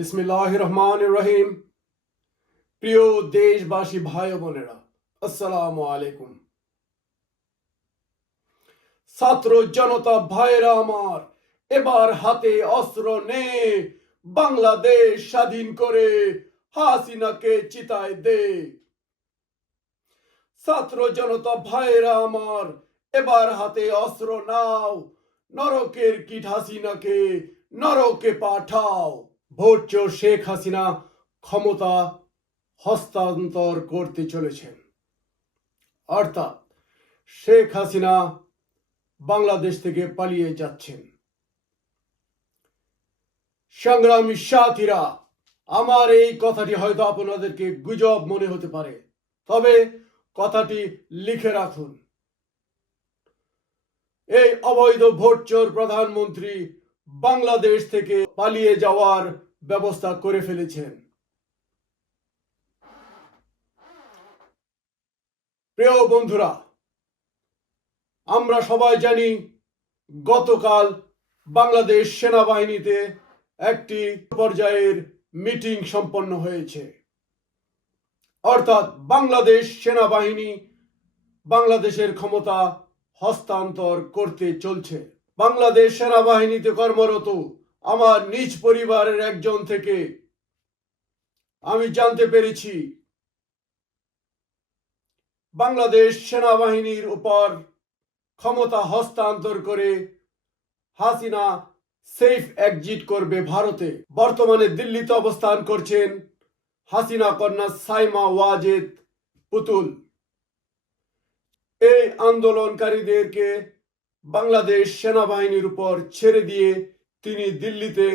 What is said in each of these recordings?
বিসমিল্লাহ রহমান রহিম প্রিয় দেশবাসী, ভাই বোনেরা, আসসালামু আলাইকুম। ছাত্র জনতা ভাইরা আমার, এবার হাতে অস্ত্র নে বাংলাদেশ স্বাধীন করে হাসিনাকে চিতায় দে। ছাত্র জনতা ভাইরা আমার, এবার হাতে অস্ত্র নাও, নরকের কিট হাসিনাকে নরকে পাঠাও। ভোট শেখ হাসিনা ক্ষমতা হস্তান্তর করতে চলেছেন। অর্থাৎ শেখ হাসিনা বাংলাদেশ থেকে পালিয়ে যাচ্ছেন। সংগ্রামী সাথীরা, আমার এই কথাটি হয়তো আপনাদেরকে গুজব মনে হতে পারে, তবে কথাটি লিখে রাখুন। এই অবৈধ ভোট চোর প্রধানমন্ত্রী বাংলাদেশ থেকে পালিয়ে যাওয়ার ব্যবস্থা করে ফেলেছেন। প্রিয় বন্ধুরা, আমরা সবাই জানি গতকাল বাংলাদেশ সেনাবাহিনীতে একটি পর্যায়ের মিটিং সম্পন্ন হয়েছে। অর্থাৎ বাংলাদেশ সেনাবাহিনী বাংলাদেশের ক্ষমতা হস্তান্তর করতে চলছে। বাংলাদেশ সেনাবাহিনীতে কর্মরত আমার নিজ পরিবারের একজন থেকে আমি জানতে পেরেছি বাংলাদেশ সেনাবাহিনীর উপর ক্ষমতা হস্তান্তর করে হাসিনা সেফ এক্সিট করবে ভারতে। বর্তমানে দিল্লিতে অবস্থান করছেন হাসিনা কন্যা সাইমা ওয়াজেদ পুতুল। এই আন্দোলনকারীদেরকে বাংলাদেশ সেনাবাহিনীর উপর ছেড়ে দিয়ে তিনি দিল্লিতে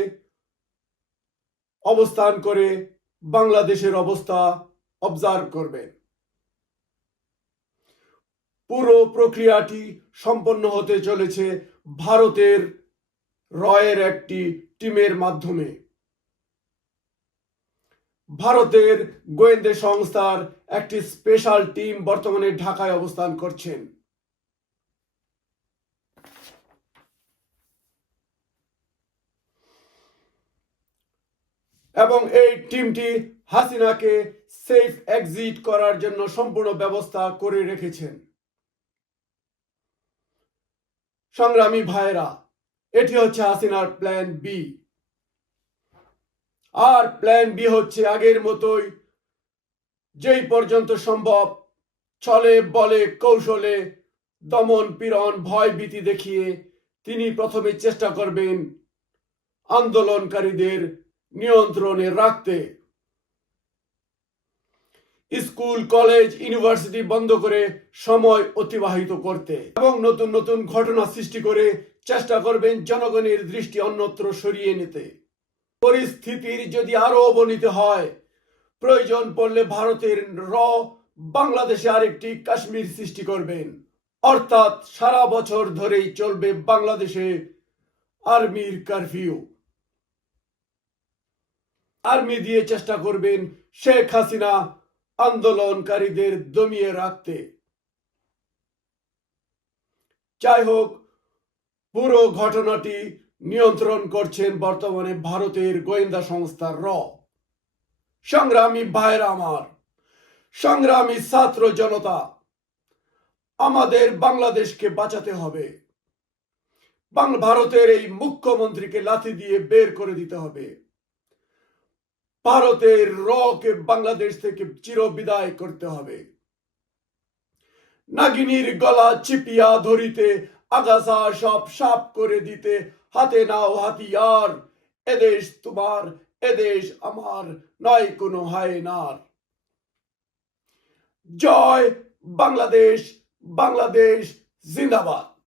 অবস্থান করে বাংলাদেশের অবস্থা অবজার্ভ করবেন। পুরো প্রক্রিয়াটি সম্পন্ন হতে চলেছে ভারতের রয়ের একটি টিমের মাধ্যমে। ভারতের গোয়েন্দা সংস্থার একটি স্পেশাল টিম বর্তমানে ঢাকায় অবস্থান করছেন। এবং এই টিমটি হাসিনাকে সেফ এক্সিট করার জন্য সম্পূর্ণ ব্যবস্থা করে রেখেছেন। সংগ্রামী ভাইরা এটি হচ্ছে হাসিনার প্ল্যান বি আর প্ল্যান বি হচ্ছে আগের মতোই যেই পর্যন্ত সম্ভব ছলে বলে, কৌশলে দমন, পীড়ন, ভয়, ভীতি দেখিয়ে তিনি প্রথমে চেষ্টা করবেন আন্দোলনকারীদের নিয়ন্ত্রণে রাখতে। স্কুল, কলেজ, ইউনিভার্সিটি বন্ধ করে সময় অতিবাহিত করতে এবং নতুন নতুন ঘটনা সৃষ্টি করে চেষ্টা করবেন জনগণের দৃষ্টি অন্যত্র সরিয়ে নিতে। পরিস্থিতির যদি আরও অবনীত হয়, প্রয়োজন পড়লে ভারতের র বাংলাদেশে আরেকটি কাশ্মীর সৃষ্টি করবেন। অর্থাৎ সারা বছর ধরেই চলবে বাংলাদেশে আর্মির কারফিউ। আর্মি দিয়ে চেষ্টা করবেন শেখ হাসিনা আন্দোলনকারীদের দমিয়ে রাখতে। যাই হোক, পুরো ঘটনাটি নিয়ন্ত্রণ করছেন বর্তমানে ভারতের গোয়েন্দা সংস্থা র। সংগ্রামী ভাইরা আমার, সংগ্রামী ছাত্র জনতা, আমাদের বাংলাদেশকে বাঁচাতে হবে। ভারতের এই মুখ্যমন্ত্রীকে লাথি দিয়ে বের করে দিতে হবে। ভারতের রকে বাংলাদেশ থেকে চিরবিদায় করতে হবে। নাগিনীর গলা চিপিয়া ধরিতে আগাছা সব সাপ করে দিতে, হাতে নাও হাতিয়ার, এদেশ তোমার, এদেশ আমার, নয় কোনো হায়নার। জয় বাংলাদেশ বাংলাদেশ জিন্দাবাদ।